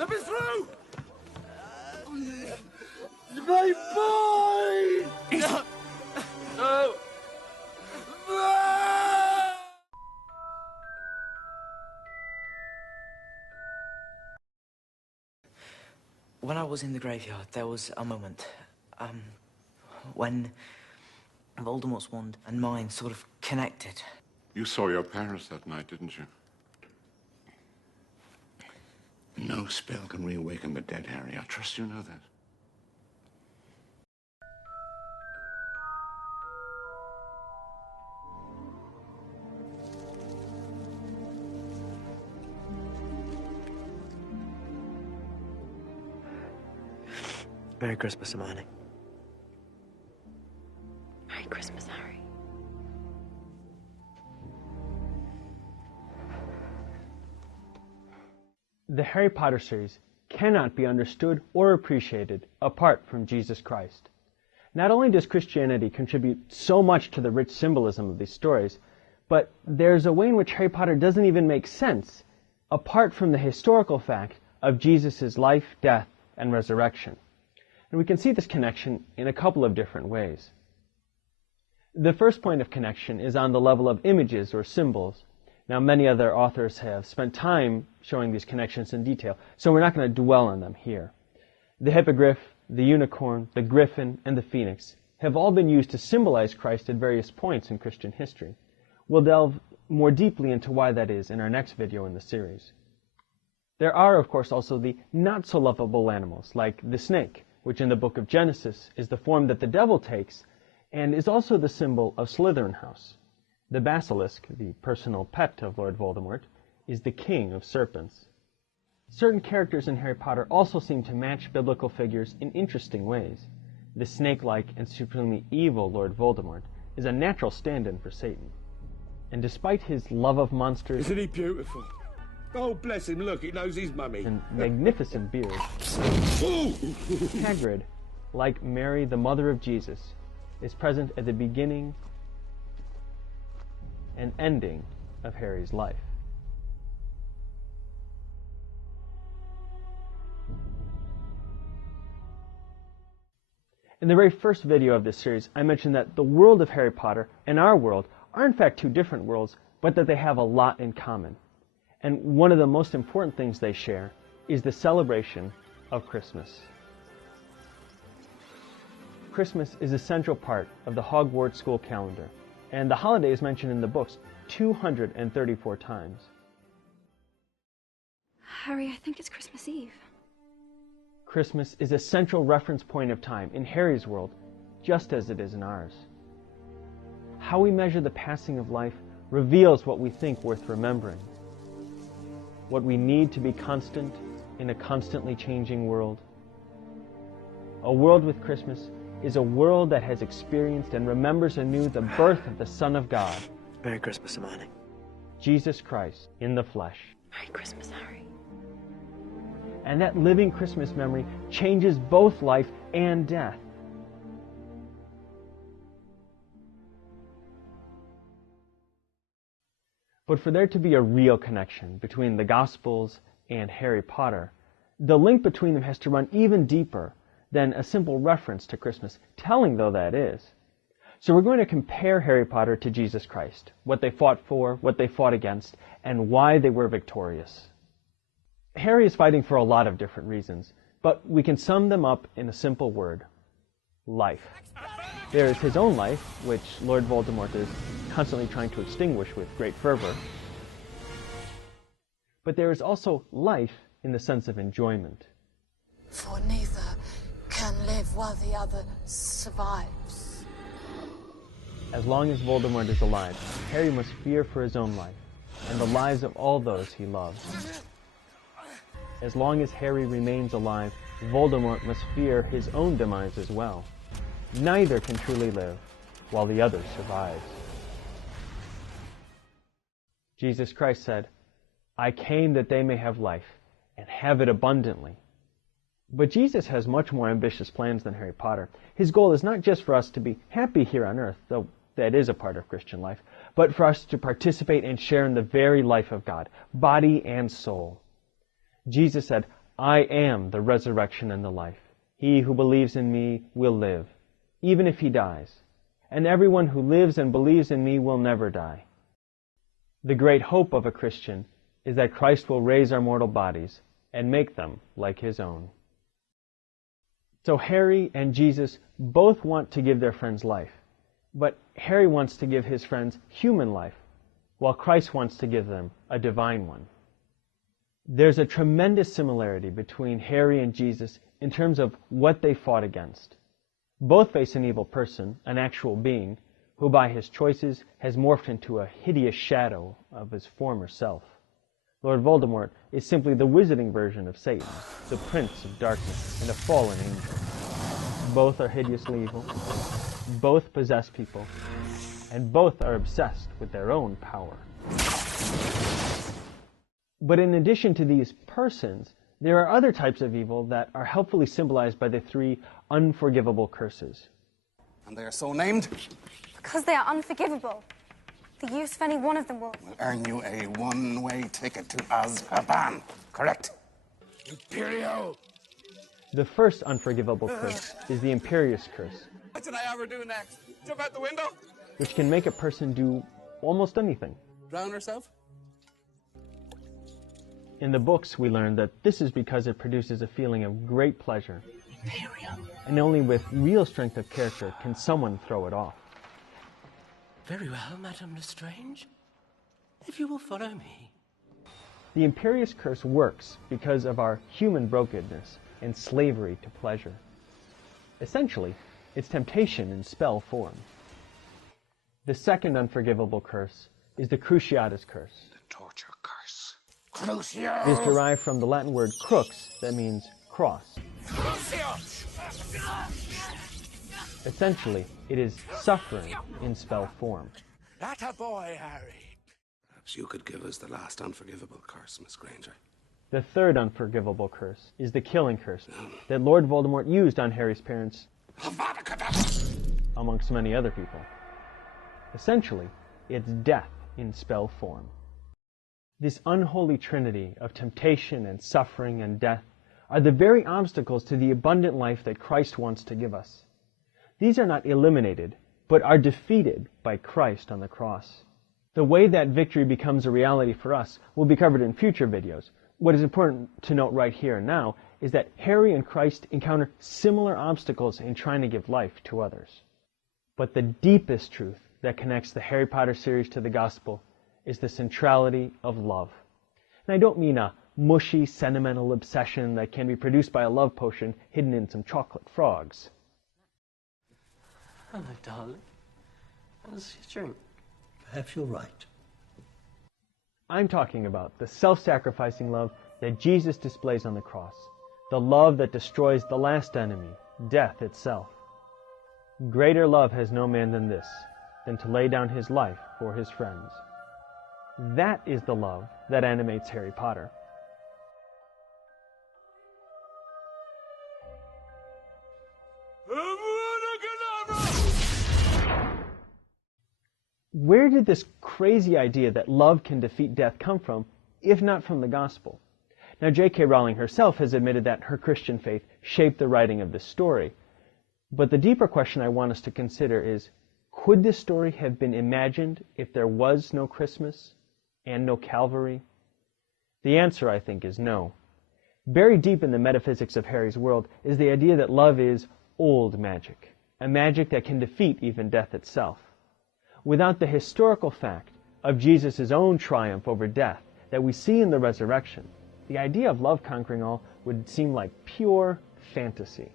Let me through! My boy! No! No! When I was in the graveyard, there was a moment, when Voldemort's wand and mine sort of connected. You saw your parents that night, didn't you? No spell can reawaken the dead, Harry. I trust you know that. Merry Christmas, Hermione. Merry Christmas, Harry. The Harry Potter series cannot be understood or appreciated apart from Jesus Christ. Not only does Christianity contribute so much to the rich symbolism of these stories, but there's a way in which Harry Potter doesn't even make sense apart from the historical fact of Jesus' life, death, and resurrection. And we can see this connection in a couple of different ways. The first point of connection is on the level of images or symbols. Now, many other authors have spent time showing these connections in detail, so we're not going to dwell on them here. The hippogriff, the unicorn, the griffin, and the phoenix have all been used to symbolize Christ at various points in Christian history. We'll delve more deeply into why that is in our next video in the series. There are, of course, also the not-so-lovable animals, like the snake, which in the book of Genesis is the form that the devil takes and is also the symbol of Slytherin House. The basilisk, the personal pet of Lord Voldemort, is the king of serpents. Certain characters in Harry Potter also seem to match biblical figures in interesting ways. The snake-like and supremely evil Lord Voldemort is a natural stand-in for Satan. And despite his love of monsters... Isn't he beautiful? Oh, bless him, look, he knows his mummy. ...and magnificent beard, Hagrid, like Mary, the mother of Jesus, is present at the beginning and ending of Harry's life. In the very first video of this series, I mentioned that the world of Harry Potter and our world are in fact two different worlds, but that they have a lot in common. And one of the most important things they share is the celebration of Christmas. Christmas is a central part of the Hogwarts school calendar, and the holiday is mentioned in the books 234 times. Harry, I think it's Christmas Eve. Christmas is a central reference point of time in Harry's world, just as it is in ours. How we measure the passing of life reveals what we think worth remembering. What we need to be constant in a constantly changing world. A world with Christmas is a world that has experienced and remembers anew the birth of the Son of God. Merry Christmas, Hermione. Jesus Christ in the flesh. Merry Christmas, Harry. And that living Christmas memory changes both life and death. But for there to be a real connection between the Gospels and Harry Potter, the link between them has to run even deeper than a simple reference to Christmas, telling though that is. So we're going to compare Harry Potter to Jesus Christ, what they fought for, what they fought against, and why they were victorious. Harry is fighting for a lot of different reasons, but we can sum them up in a simple word: life. There is his own life, which Lord Voldemort is constantly trying to extinguish with great fervor. But there is also life in the sense of enjoyment. For neither can live while the other survives. As long as Voldemort is alive, Harry must fear for his own life and the lives of all those he loves. As long as Harry remains alive, Voldemort must fear his own demise as well. Neither can truly live while the other survives. Jesus Christ said, "I came that they may have life, and have it abundantly." But Jesus has much more ambitious plans than Harry Potter. His goal is not just for us to be happy here on earth, though that is a part of Christian life, but for us to participate and share in the very life of God, body and soul. Jesus said, I am the resurrection and the life. He who believes in me will live, even if he dies. And everyone who lives and believes in me will never die. The great hope of a Christian is that Christ will raise our mortal bodies and make them like his own. So Harry and Jesus both want to give their friends life, but Harry wants to give his friends human life, while Christ wants to give them a divine one. There's a tremendous similarity between Harry and Jesus in terms of what they fought against. Both face an evil person, an actual being, who by his choices has morphed into a hideous shadow of his former self. Lord Voldemort is simply the wizarding version of Satan, the prince of darkness and a fallen angel. Both are hideously evil, both possess people, and both are obsessed with their own power. But in addition to these persons, there are other types of evil that are helpfully symbolized by the 3 unforgivable curses. And they are so named? Because they are unforgivable. The use of any one of them will Earn you a one-way ticket to Azkaban, correct? Imperio! The first unforgivable curse is the Imperious Curse, What did I ever do next? Jump out the window? which can make a person do almost anything. Drown herself? In the books, we learn that this is because it produces a feeling of great pleasure. And only with real strength of character can someone throw it off. Very well, Madame Lestrange. If you will follow me. The Imperious Curse works because of our human brokenness and slavery to pleasure. Essentially, it's temptation in spell form. The second unforgivable curse is the Cruciatus Curse. The torture curse. Crucio! It is derived from the Latin word crux, that means cross. Crucio! Essentially, it is suffering in spell form. That a boy, Harry. Perhaps you could give us the last unforgivable curse, Miss Granger. The third unforgivable curse is the killing curse that Lord Voldemort used on Harry's parents, amongst many other people. Essentially, it's death in spell form. This unholy trinity of temptation and suffering and death are the very obstacles to the abundant life that Christ wants to give us. These are not eliminated, but are defeated by Christ on the cross. The way that victory becomes a reality for us will be covered in future videos. What is important to note right here and now is that Harry and Christ encounter similar obstacles in trying to give life to others. But the deepest truth that connects the Harry Potter series to the Gospel is the centrality of love. And I don't mean a mushy, sentimental obsession that can be produced by a love potion hidden in some chocolate frogs. Hello, darling. How's your drink? Perhaps you're right. I'm talking about the self-sacrificing love that Jesus displays on the cross, the love that destroys the last enemy, death itself. Greater love has no man than this, than to lay down his life for his friends. That is the love that animates Harry Potter. Where did this crazy idea that love can defeat death come from, if not from the Gospel? Now, J.K. Rowling herself has admitted that her Christian faith shaped the writing of this story. But the deeper question I want us to consider is, could this story have been imagined if there was no Christmas and no Calvary? The answer, I think, is no. Buried deep in the metaphysics of Harry's world is the idea that love is old magic, a magic that can defeat even death itself. Without the historical fact of Jesus' own triumph over death that we see in the resurrection, the idea of love conquering all would seem like pure fantasy.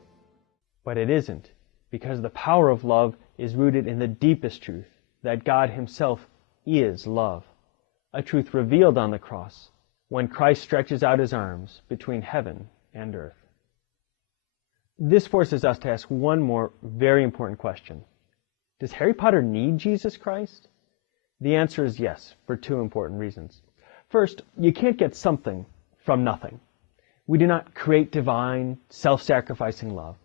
But it isn't, because the power of love is rooted in the deepest truth, that God himself is love, a truth revealed on the cross when Christ stretches out his arms between heaven and earth. This forces us to ask one more very important question. Does Harry Potter need Jesus Christ? The answer is yes, for two important reasons. First, you can't get something from nothing. We do not create divine, self-sacrificing love.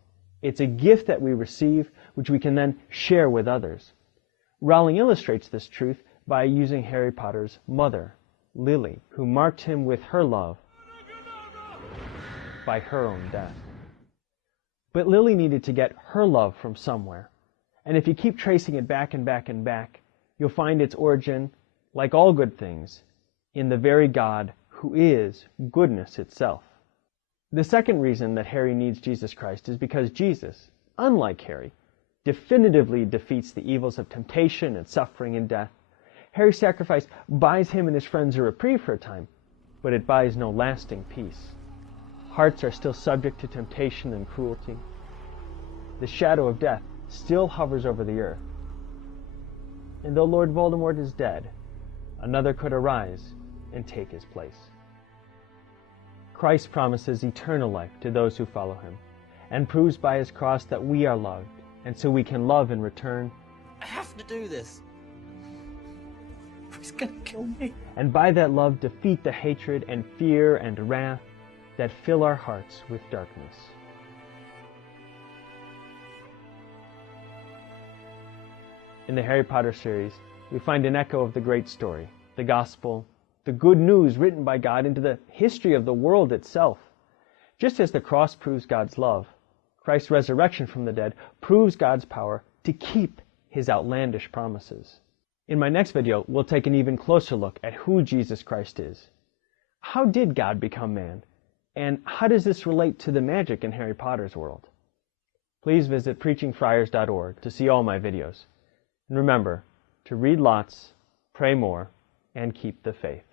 It's a gift that we receive, which we can then share with others. Rowling illustrates this truth by using Harry Potter's mother, Lily, who marked him with her love by her own death. But Lily needed to get her love from somewhere. And if you keep tracing it back and back and back, you'll find its origin, like all good things, in the very God who is goodness itself. The second reason that Harry needs Jesus Christ is because Jesus, unlike Harry, definitively defeats the evils of temptation and suffering and death. Harry's sacrifice buys him and his friends a reprieve for a time, but it buys no lasting peace. Hearts are still subject to temptation and cruelty. The shadow of death still hovers over the earth. And though Lord Voldemort is dead, another could arise and take his place. Christ promises eternal life to those who follow him, and proves by his cross that we are loved, and so we can love in return. I have to do this. He's gonna kill me. And by that love defeat the hatred and fear and wrath that fill our hearts with darkness. In the Harry Potter series, we find an echo of the great story, the gospel, the good news written by God into the history of the world itself. Just as the cross proves God's love, Christ's resurrection from the dead proves God's power to keep his outlandish promises. In my next video, we'll take an even closer look at who Jesus Christ is. How did God become man? And how does this relate to the magic in Harry Potter's world? Please visit preachingfriars.org to see all my videos. And remember to read lots, pray more, and keep the faith.